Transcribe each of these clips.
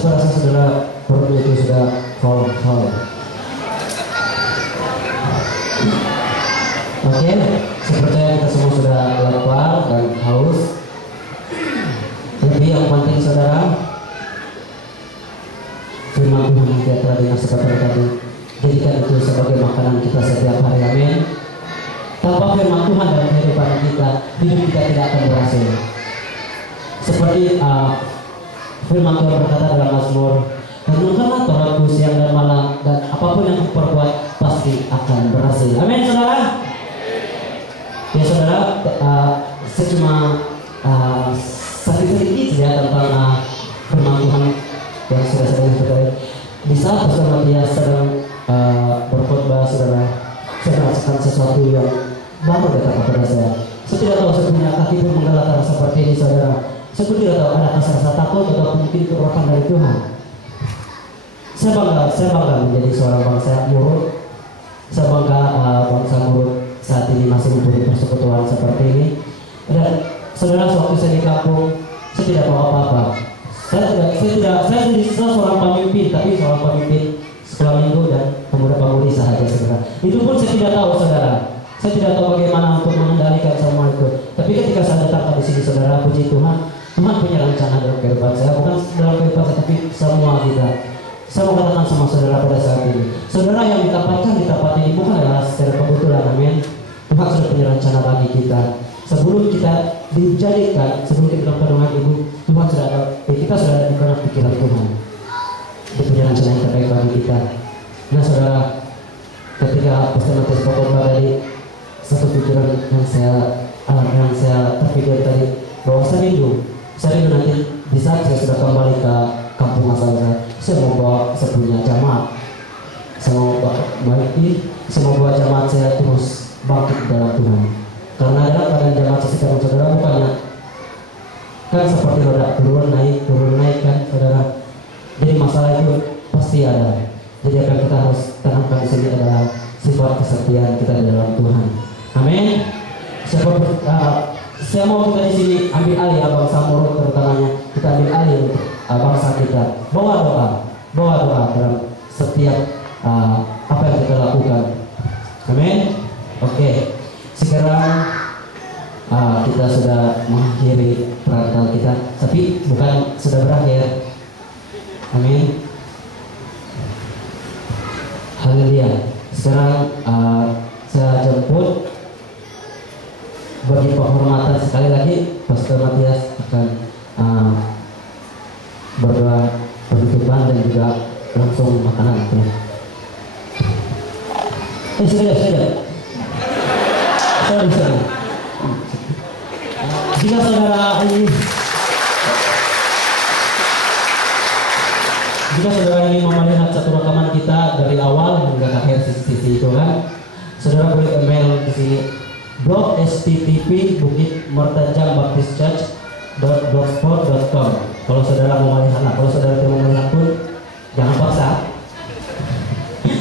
Saya rasa saudara perutnya itu sudah full. Oke, saya percaya kita semua sudah lapar dan haus. Tapi yang penting saudara, firman Tuhan yang kita telah dengar sebentar tadi, jadikan itu sebagai makanan kita setiap hari. Amin. Tanpa firman Tuhan dalam kehidupan kita, hidup kita tidak akan berhasil. Seperti firman Tuhan berkata dalam Mazmur, renungkanlah Tauratku siang dan malam, dan apapun yang aku perbuat pasti akan berhasil. Amin saudara. Ya saudara, saya cuma sedikit ya tentang firman Tuhan yang sudah saya dengar. Di saat Pastor Matias sedang berkhotbah, saudara, saya merasakan sesuatu yang baru datang kepada saya. Saya tidak tahu saya punya kaki pun menggalakkan seperti ini, saudara. Saya pun tidak tahu ada rasa takut atau mungkin kekuatan dari Tuhan. Saya bangga menjadi seorang bangsa Murut. Saya bangga bangsa Murut saat ini masih mempunyai persekutuan seperti ini. Dan saudara, sewaktu saya di kampung, saya tidak tahu apa-apa. Saya jadi seorang pemimpin, tapi seorang pemimpin sekolah minggu dan pemuda-pemudi sahaja, saudara. Itu pun saya tidak tahu, saudara. Saya tidak tahu bagaimana untuk mengendalikan semua itu. Tapi ketika saya datang di sini, saudara, puji Tuhan, Tuhan punya rencana dalam kehidupan saya, bukan dalam kehidupan saya, tapi semua kita. Saya mau katakan sama saudara pada saat ini, saudara, yang ditempatkan di tempat ini bukan adalah secara kebetulan. Amin. Tuhan sudah punya rencana bagi kita. Sebelum kita dijadikan, sebelum kita dalam kandungan ibu, Tuhan sudah ada, kita sudah ada di dalam pikiran Tuhan. Dia punya rencana yang terbaik bagi kita. Nah saudara, ketika Pastor Matias berkhotbah tadi, satu pikiran yang saya terpikir tadi, bahwa saya rindu nanti di saat saya sudah kembali ke kampung asal saya mau bawa sepunya jamaat. Saya mau bawa jamaat saya terus bangkit dalam Tuhan. Karena dalam keadaan jamaat sekarang, saudara, bukannya kan seperti roda turun naik kan, saudara. Jadi masalah itu pasti ada. Jadi apa yang kita harus tanamkan di sini adalah sifat kesetiaan kita di dalam Tuhan. Amin. Saya mau kita di sini ambil alih bangsa Murut, terutamanya kita ambil alih untuk bangsa kita. Bawa doa dalam setiap apa yang kita lakukan. Amin. Oke. Sekarang kita sudah mengakhiri perkataan kita, tapi bukan sudah berakhir. Amin. Haleluya. Sekarang saya jemput bagi penghormatan sekali lagi Pastor Matias akan berdoa penutupan dan juga langsung makanan. Sudah. Sorry. Jika saudara ingin melihat satu rekaman kita dari awal hingga akhir sisi itu kan, saudara boleh email di sini blog.sttp@bukitmertajambaptistchurch.blogspot.com. Kalau saudara mau melihat, kalau saudara tidak mau melihat pun jangan paksa.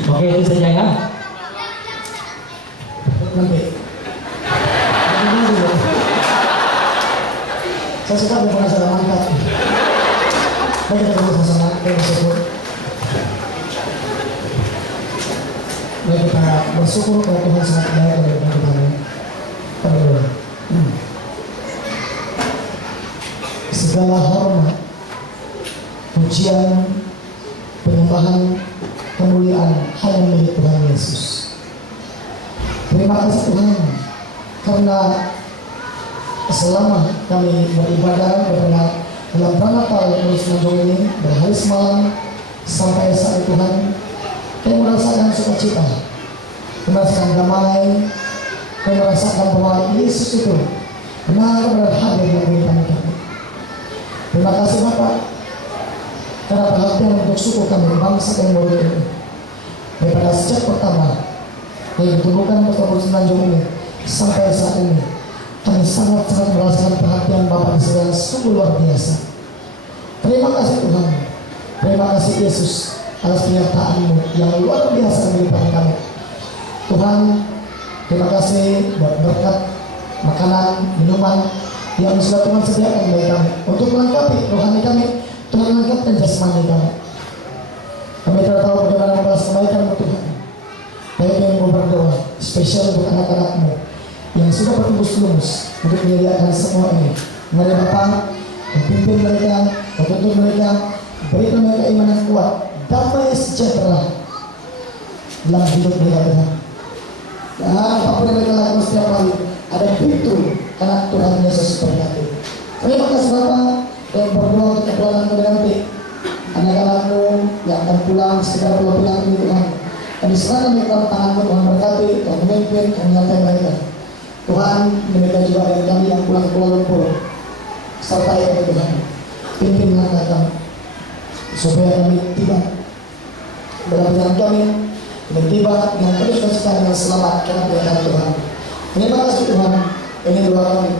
Oke, itu saja ya. Saya suka dengan saudara mangkat. Baik, kita bersama-sama bersyukur. Baik, kita bersyukur kepada Tuhan sangat baik dari kita. Haleluya. Segala hormat, pujian, penyembahan, kemuliaan hanya milik Tuhan Yesus. Terima kasih Tuhan, karena selama kami beribadah dalam Natal Semenanjung ini berhari semalam sampai saat Tuhan, kami merasakan sukacita, merasakan damai, kami merasakan bahwa Yesus itu benar-benar hadir dalam kehidupan kami. Terima kasih Bapak, karena perhatian untuk suku kami bangsa yang mulia ini. Daripada sejak pertama yang ditemukan Pastor Semenanjung ini sampai saat ini, kami sangat-sangat merasakan perhatian Bapak di sana sungguh luar biasa. Terima kasih Tuhan, terima kasih Yesus atas penyertaan-Mu yang luar biasa di depan kami. Tuhan, terima kasih buat berkat makanan, minuman yang sudah Tuhan sediakan bagi kami untuk melengkapi rohani kami. Tuhan, melengkapkan jasmani kami. Kami tidak tahu bagaimana membalas kebaikan Tuhan. Baik yang mau berdoa, spesial untuk anak-anakmu yang sudah bertumbus-lumus untuk menyediakan semua ini. Mari Bapa, pimpin mereka, tuntun mereka, berikan mereka iman yang kuat, damai sejahtera dalam hidup mereka Tuhan. Dan apapun yang mereka lakukan setiap hari, ada pintu anak Tuhan Yesus berkati. Terima kasih Bapa, dan berdoa untuk kepulangan nanti. Anak-anakmu yang akan pulang sekedar kalau pulang ini Tuhan. Dan diserahkan mereka dalam tangan-Mu Tuhan berkati, Tuhan memimpin, Tuhan menyertai mereka. Tuhan, mereka juga dari kami yang pulang ke Kuala Lumpur. Sertai kami Tuhan, pimpin langkah kami supaya kami tiba dalam jalan kami dan tiba dengan penuh sukacita dengan selamat karena pilihan Tuhan. Terima kasih Tuhan, ini doa kami.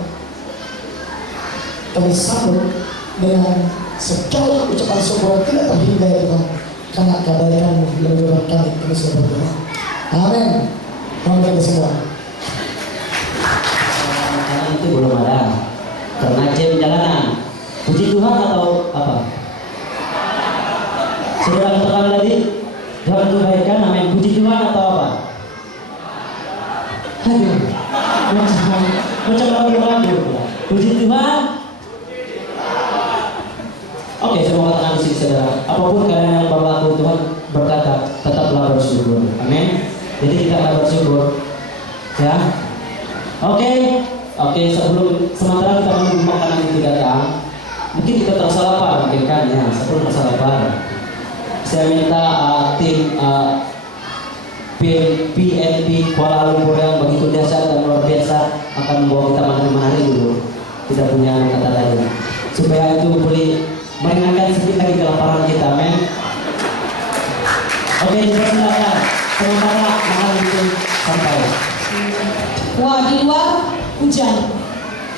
Kami sambut dengan segala ucapan syukur tidak terhingga ya Tuhan, karena kebaikan-Mu yang dalam kami sudah berdoa. Amin. Amin semua. Karena itu belum ada. Karena jam jalanan. Puji Tuhan atau apa? Saudara katakan tadi, Tuhan itu baik kan? Amin. Puji Tuhan atau apa? Aduh, macam lagu-lagu. Puji Tuhan. Oke, saya mau katakan di sini saudara. Apapun keadaan yang berlaku, Tuhan berkata, tetaplah bersyukur. Amin. Jadi kita akan bersyukur. Ya. Oke, sebelum sementara kita menunggu makanan itu datang, mungkin kita terasa lapar, mungkin kan ya, sebelum terasa lapar. Saya minta tim PNP Kuala Lumpur yang begitu dahsyat dan luar biasa akan membawa kita menari dulu. Tidak punya kata lain. Supaya itu boleh meringankan sedikit lagi kelaparan kita, men. Oke, dipersilakan. Sementara makanan itu sampai. Wah, di luar hujan.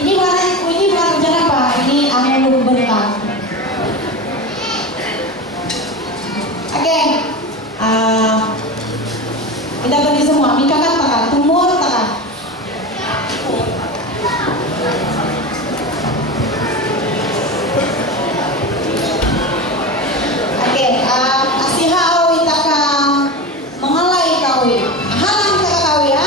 Ini bukan hujan apa? Ini angin bentang. Oke. Kita bagi semua. Mika katakan, tumur tangan. Oke. Asiha awi taka mengalai kawi. Halang taka kawi ya.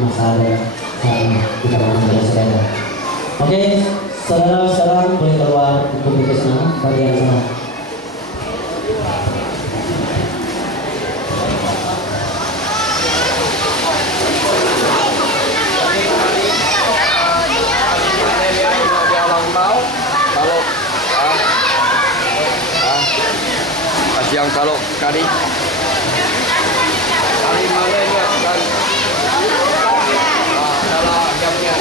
masalah di kalangan saudara-saudara. Oke, saudara sekarang boleh keluar untuk ke sana bagian sana. Yang kalau kali mana ya kan dalam jamnya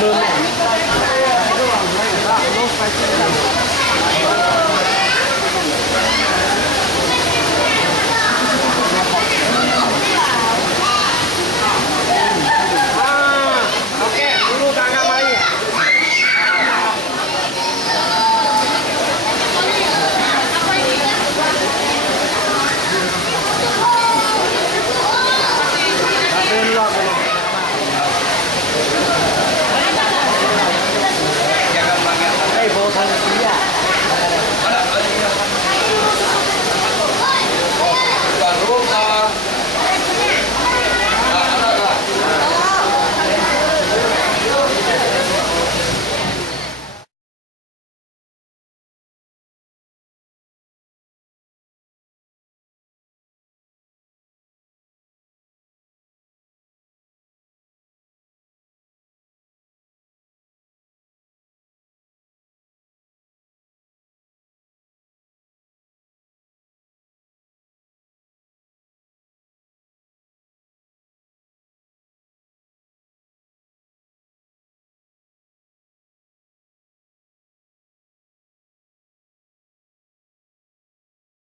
Belum.